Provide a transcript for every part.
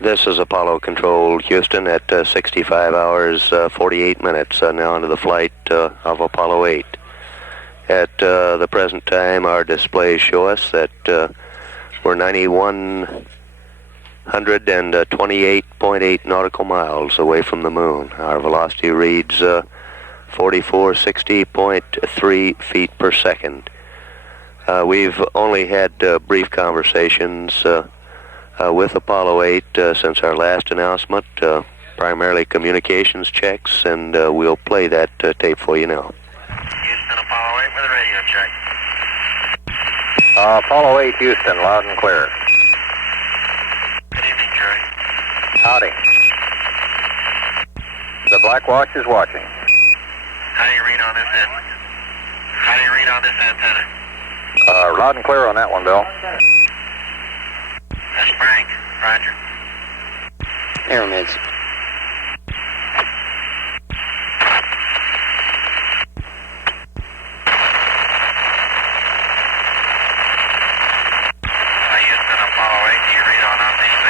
This is Apollo Control, Houston, at 65 hours, 48 minutes, now into the flight of Apollo 8. At the present time, our displays show us that we're 9,128.8 nautical miles away from the moon. Our velocity reads 4460.3 feet per second. We've only had brief conversations with Apollo 8 since our last announcement, primarily communications checks, and we'll play that tape for you now. Houston, Apollo 8 with a radio check. Apollo 8, Houston, loud and clear. Good evening, Jerry. Howdy. The Black Watch is watching. How do you read on this end? How do you read on this antenna? Loud and clear on that one, Bill. That's Frank. Roger. Pyramids. Houston, Apollo 8, do you read on RTC?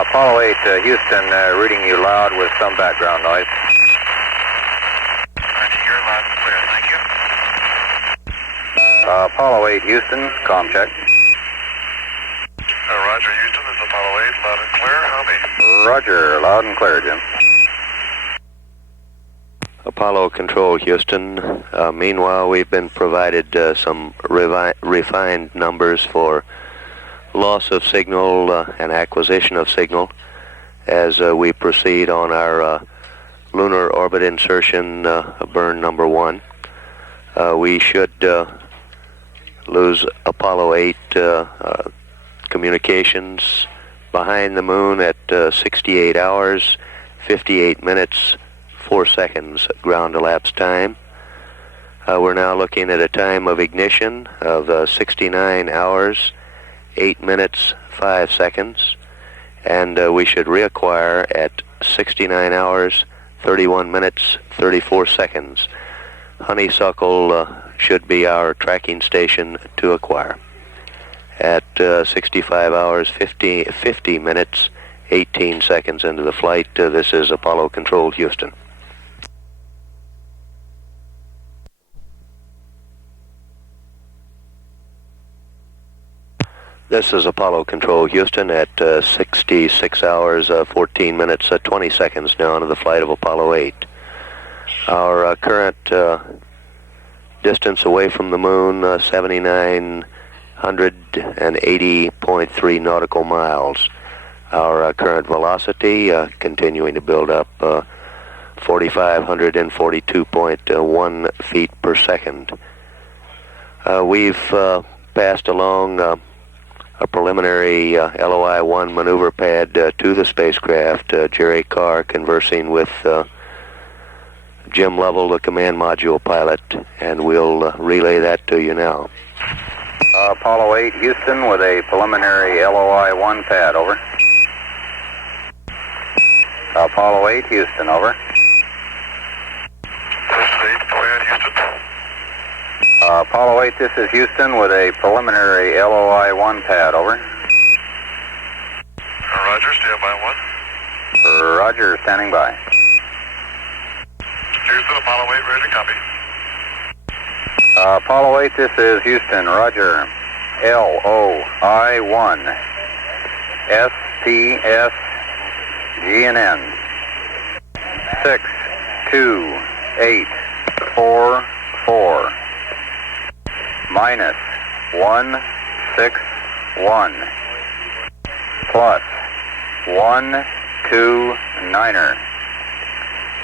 Apollo 8, Houston, reading you loud with some background noise. Roger, you're loud and clear, thank you. Apollo 8, Houston, comm check. Roger, Houston, this is Apollo 8, loud and clear, how me? Roger, loud and clear, Jim. Apollo Control, Houston. Meanwhile, we've been provided some refined numbers for loss of signal and acquisition of signal as we proceed on our lunar orbit insertion burn number 1. We should lose Apollo 8 communications behind the moon at 68 hours, 58 minutes, 4 seconds ground elapsed time. We're now looking at a time of ignition of 69 hours, 8 minutes, 5 seconds, and we should reacquire at 69 hours, 31 minutes, 34 seconds. Honeysuckle should be our tracking station to acquire. At 65 hours, 50 minutes, 18 seconds into the flight, this is Apollo Control, Houston. This is Apollo Control, Houston, at 66 hours, 14 minutes, 20 seconds now into the flight of Apollo 8. Our current distance away from the moon, 7,980.3 nautical miles. Our current velocity continuing to build up, 4,542.1 feet per second. We've passed along a preliminary LOI-1 maneuver pad to the spacecraft. Jerry Carr conversing with Jim Lovell, the command module pilot, and we'll relay that to you now. Apollo 8, Houston, with a preliminary LOI-1 pad, over. Apollo 8, Houston, over. This is 8, go ahead, Houston. Apollo 8, this is Houston, with a preliminary LOI-1 pad, over. Roger, stand by 1. Roger, standing by. Houston, Apollo 8, ready to copy. Apollo 8, this is Houston, roger. LOI-1, SPS, GNN, 62844, minus 161, plus 129er,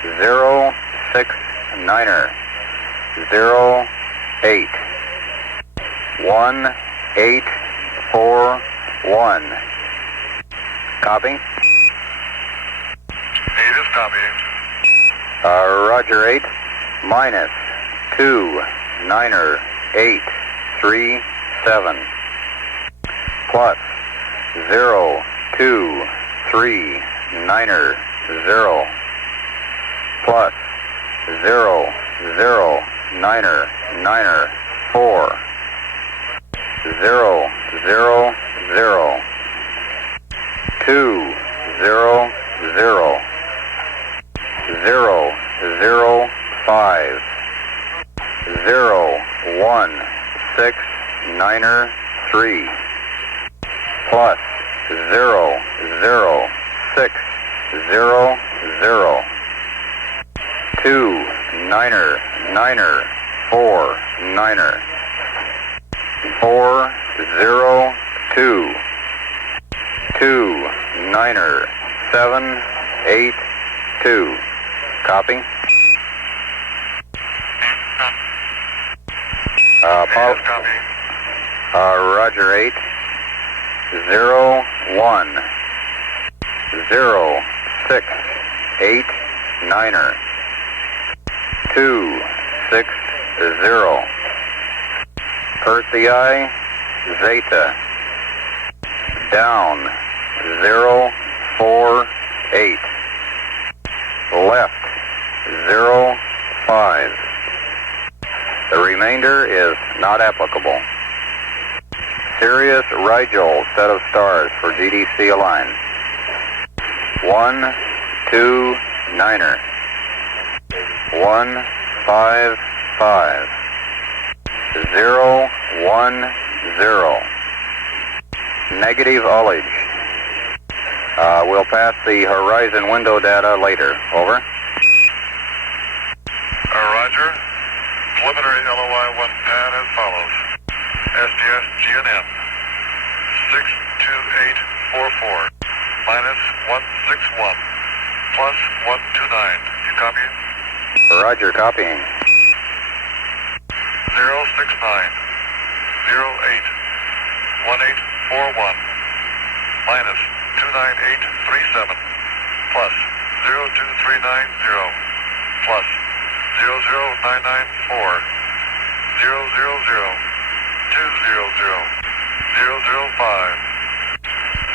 069er, 08, 1841. Copy. 8 is copying. Roger 8, minus 29er, 837, plus 023er, 0, plus 009er, 4, 000, 2, 0, 0, 0, 0, 5, 0, 1, 6, 9er, 3, plus 0, 0, 6, 0, 0, 2, 9er, 9er, 4, 9er, 4, 0, 2, 2, 9er, 7, 8, 2. Copy. Yes, copy. Roger 8, 0, 1, 0, 6, 8, 9er, 2, 6, 0. Persei, Zeta, down, 0, 4, 8. Left, 0, 5. The remainder is not applicable. Sirius Rigel, set of stars for GDC align. 1, 2, 9er. 1, 5, 5. 0, 1, 0. Negative ullage. We'll pass the horizon window data later. Over. Roger. Preliminary LOI 1 pad as follows. SDS GNM 62844 minus 161 plus 129. You copy? Roger, copying. 069 08 1841 minus 29837 plus 02390 plus 00994 000 200 005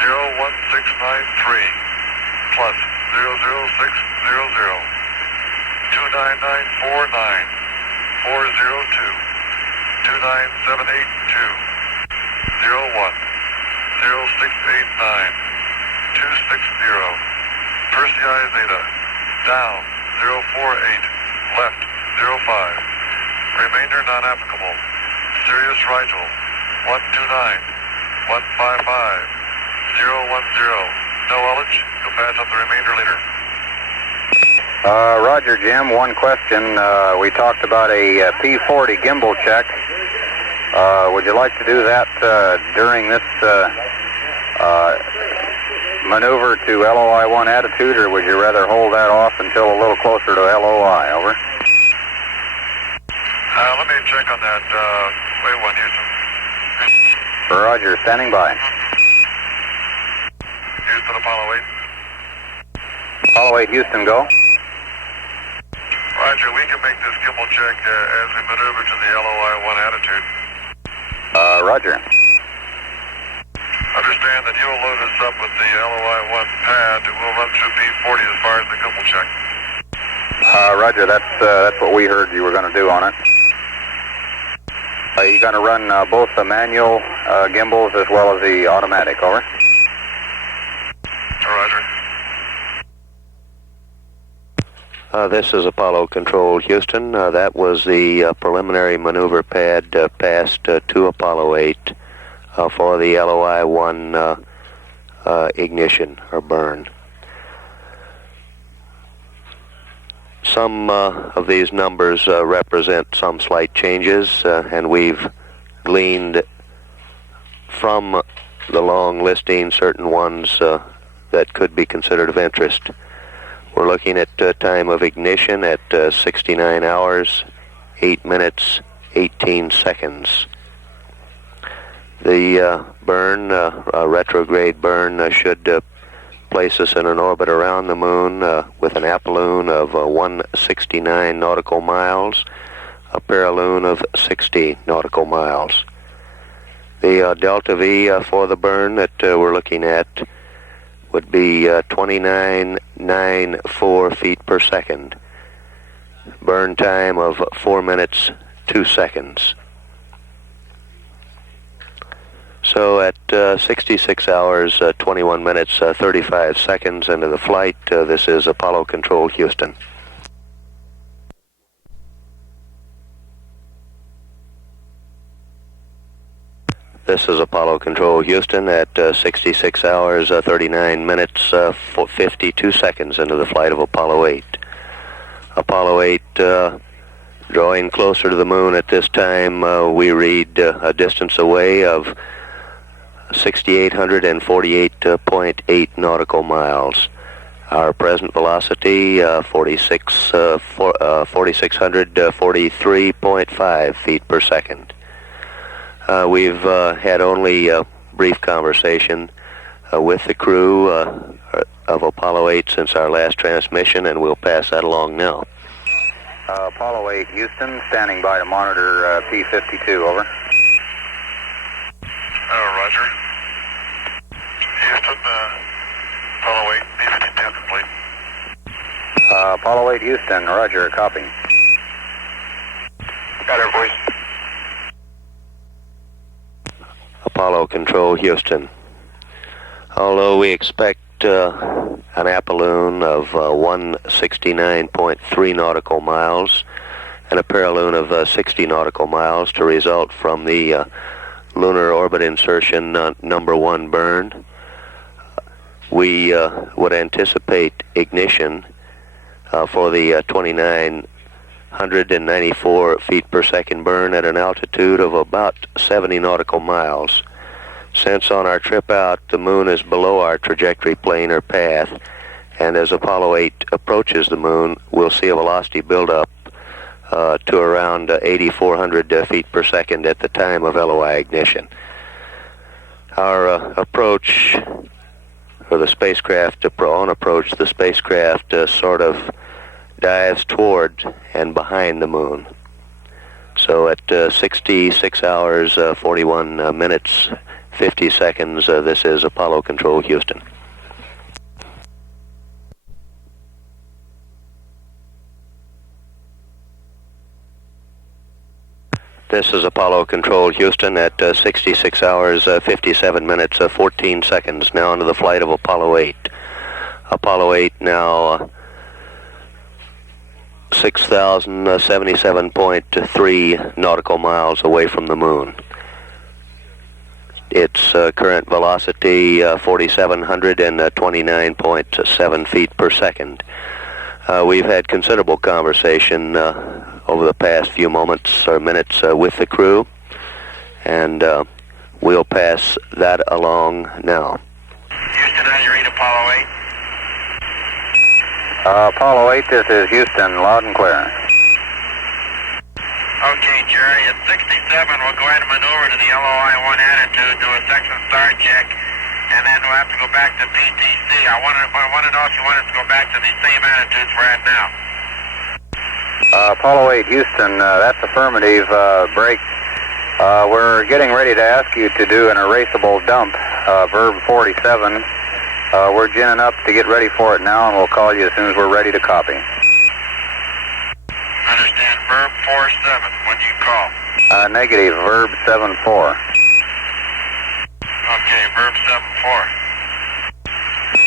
01693 plus 00600 29949 402 29782 01 0689 260 Persei Zeta down 048 left 05 remainder non-applicable. Sirius Rigel 129 155 010 no ullage. You'll pass up the remainder later. Roger, Jim. One question. We talked about a P40 gimbal check. Would you like to do that during this maneuver to LOI-1 attitude, or would you rather hold that off until a little closer to LOI? Over. Let me check on that. Wait one, Houston. Roger, standing by. Houston, Apollo 8. Apollo 8, Houston, go. Roger, we can make this gimbal check as we maneuver to the LOI-1 attitude. Roger. Understand that you'll load us up with the LOI-1 pad and we'll run through P40 as far as the gimbal check. Roger, that's what we heard you were going to do on it. Are you going to run both the manual gimbals as well as the automatic? Over. Roger. This is Apollo Control, Houston. That was the preliminary maneuver pad passed to Apollo 8 for the LOI-1 ignition or burn. Some of these numbers represent some slight changes, and we've gleaned from the long listing certain ones that could be considered of interest. We're looking at time of ignition at 69 hours, 8 minutes, 18 seconds. The burn, retrograde burn, should place us in an orbit around the moon with an apoloon of 169 nautical miles, a periloon of 60 nautical miles. The delta V for the burn that we're looking at would be 29.94 feet per second. Burn time of 4 minutes, 2 seconds. So at 66 hours, 21 minutes, 35 seconds into the flight, this is Apollo Control Houston. This is Apollo Control Houston at 66 hours, 39 minutes, 52 seconds into the flight of Apollo 8. Apollo 8 drawing closer to the moon at this time. We read a distance away of 6,848.8 nautical miles. Our present velocity, 4,643.5 feet per second. We've had only a brief conversation with the crew of Apollo 8 since our last transmission, and we'll pass that along now. Apollo 8, Houston, standing by to monitor P-52, over. Roger. Houston, Apollo 8, P-52 complete. Apollo 8, Houston, roger, copy. Got her voice. Apollo Control Houston. Although we expect an apoloon of 169.3 nautical miles and a paraloon of 60 nautical miles to result from the lunar orbit insertion number 1 burn, we would anticipate ignition for the 2,994 feet per second burn at an altitude of about 70 nautical miles. Since on our trip out the moon is below our trajectory plane or path, and as Apollo 8 approaches the moon, we'll see a velocity buildup to around 8,400 feet per second at the time of LOI ignition. Our approach, or the spacecraft on approach, the spacecraft sort of dives toward and behind the moon. So at 66 hours, 41 minutes, 50 seconds, this is Apollo Control Houston. This is Apollo Control Houston at 66 hours, 57 minutes, 14 seconds now into the flight of Apollo 8. Apollo 8 now 6,077.3 nautical miles away from the moon. Its current velocity, 4,729.7 feet per second. We've had considerable conversation over the past few moments or minutes with the crew, and we'll pass that along now. Houston, how do you read Apollo 8? Apollo 8, this is Houston, loud and clear. Okay, Jerry, at 67, we'll go ahead and maneuver to the LOI 1 attitude, do a section start check, and then we'll have to go back to PTC. I want to know if you want us to go back to the same attitudes we're at now. Apollo 8, Houston, that's affirmative. Break. We're getting ready to ask you to do an erasable dump, verb 47. We're ginning up to get ready for it now, and we'll call you as soon as we're ready to copy. Understand, verb 47, when do you call? Negative, verb 74. Okay, verb 74.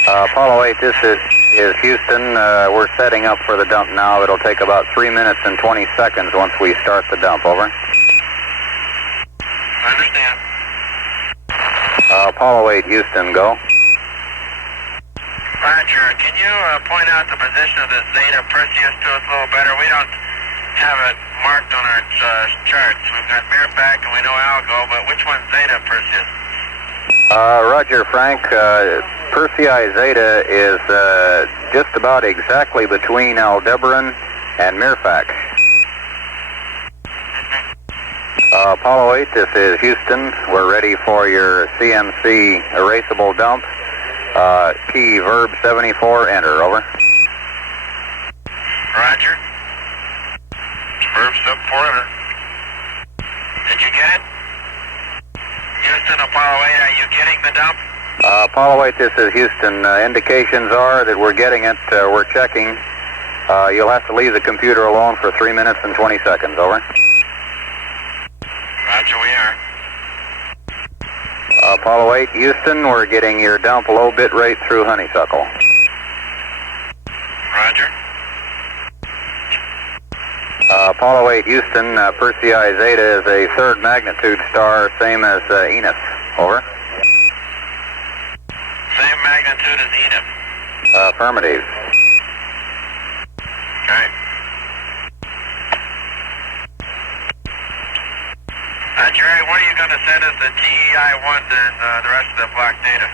Apollo 8, this is Houston. We're setting up for the dump now. It'll take about 3 minutes and 20 seconds once we start the dump, over. Understand. Apollo 8, Houston, go. Roger, can you point out the position of the Zeta Perseus to us a little better? We don't have it marked on our charts. We've got Mirpac and we know Algo, but which one's Zeta Perseus? Roger, Frank. Persei Zeta is just about exactly between Aldebaran and Mirpac. Apollo 8, this is Houston. We're ready for your CMC erasable dump. Key verb 74, enter, over. Roger. Verb 74, enter. Did you get it? Houston, Apollo 8, are you getting the dump? Apollo 8, this is Houston. Indications are that we're getting it. We're checking. You'll have to leave the computer alone for 3 minutes and 20 seconds, over. Roger, we are. Apollo 8, Houston, we're getting your dump low bit rate through Honeysuckle. Roger. Apollo 8, Houston, Persei Zeta is a third magnitude star, same as Enos. Over. Same magnitude as Enos. Affirmative. Okay. Jerry, what are you going to send us the TEI-1 and the rest of the block data?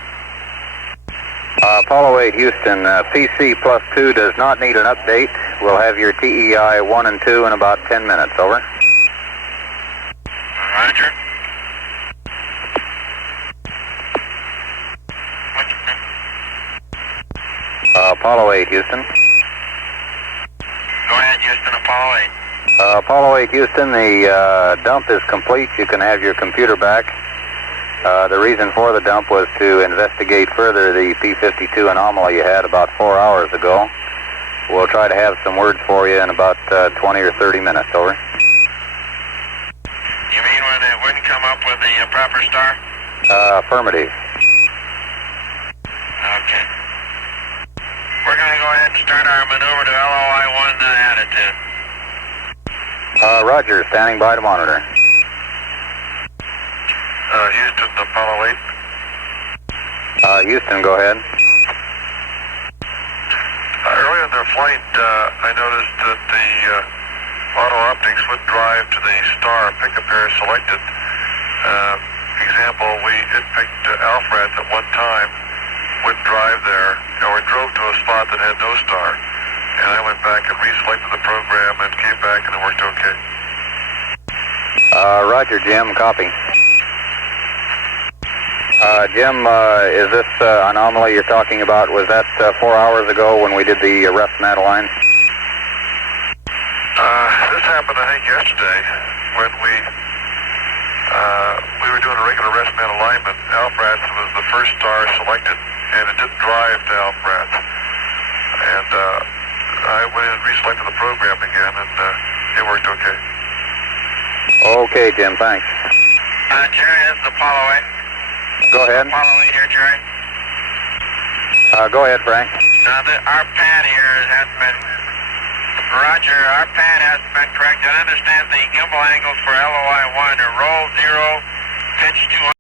Apollo 8, Houston, PC plus 2 does not need an update. We'll have your TEI 1 and 2 in about 10 minutes. Over. Roger. Apollo 8, Houston. Go ahead, Houston, Apollo 8. Apollo 8, Houston, the dump is complete. You can have your computer back. The reason for the dump was to investigate further the P-52 anomaly you had about 4 hours ago. We'll try to have some words for you in about 20 or 30 minutes. Over. You mean when it wouldn't come up with the proper star? Affirmative. Okay. We're going to go ahead and start our maneuver to LOI-1 attitude. Roger, standing by to monitor. Houston, Apollo 8. Houston, go ahead. Early in their flight, I noticed that the auto optics would drive to the star pickup area selected. Example, we had picked Alfred at one time, wouldn't drive there, or we drove to a spot that had no star. And I went back and reselected the program and came back and it worked okay. Roger, Jim, copy. Jim, is this anomaly you're talking about, was that 4 hours ago when we did the ref Madeline? This happened, I think, yesterday when we were doing a regular rest man alignment. Alfred was the first star selected, and it didn't drive to Alfred. And I went and reselected the program again, and it worked okay. Okay, Jim, thanks. Jerry, this is Apollo 8. Go ahead. Apollo 8 here, Jerry. Go ahead, Frank. Our pad here hasn't been... Roger, our pad hasn't been corrected. I understand the gimbal angles for LOI-1 are roll 0, pitch 200.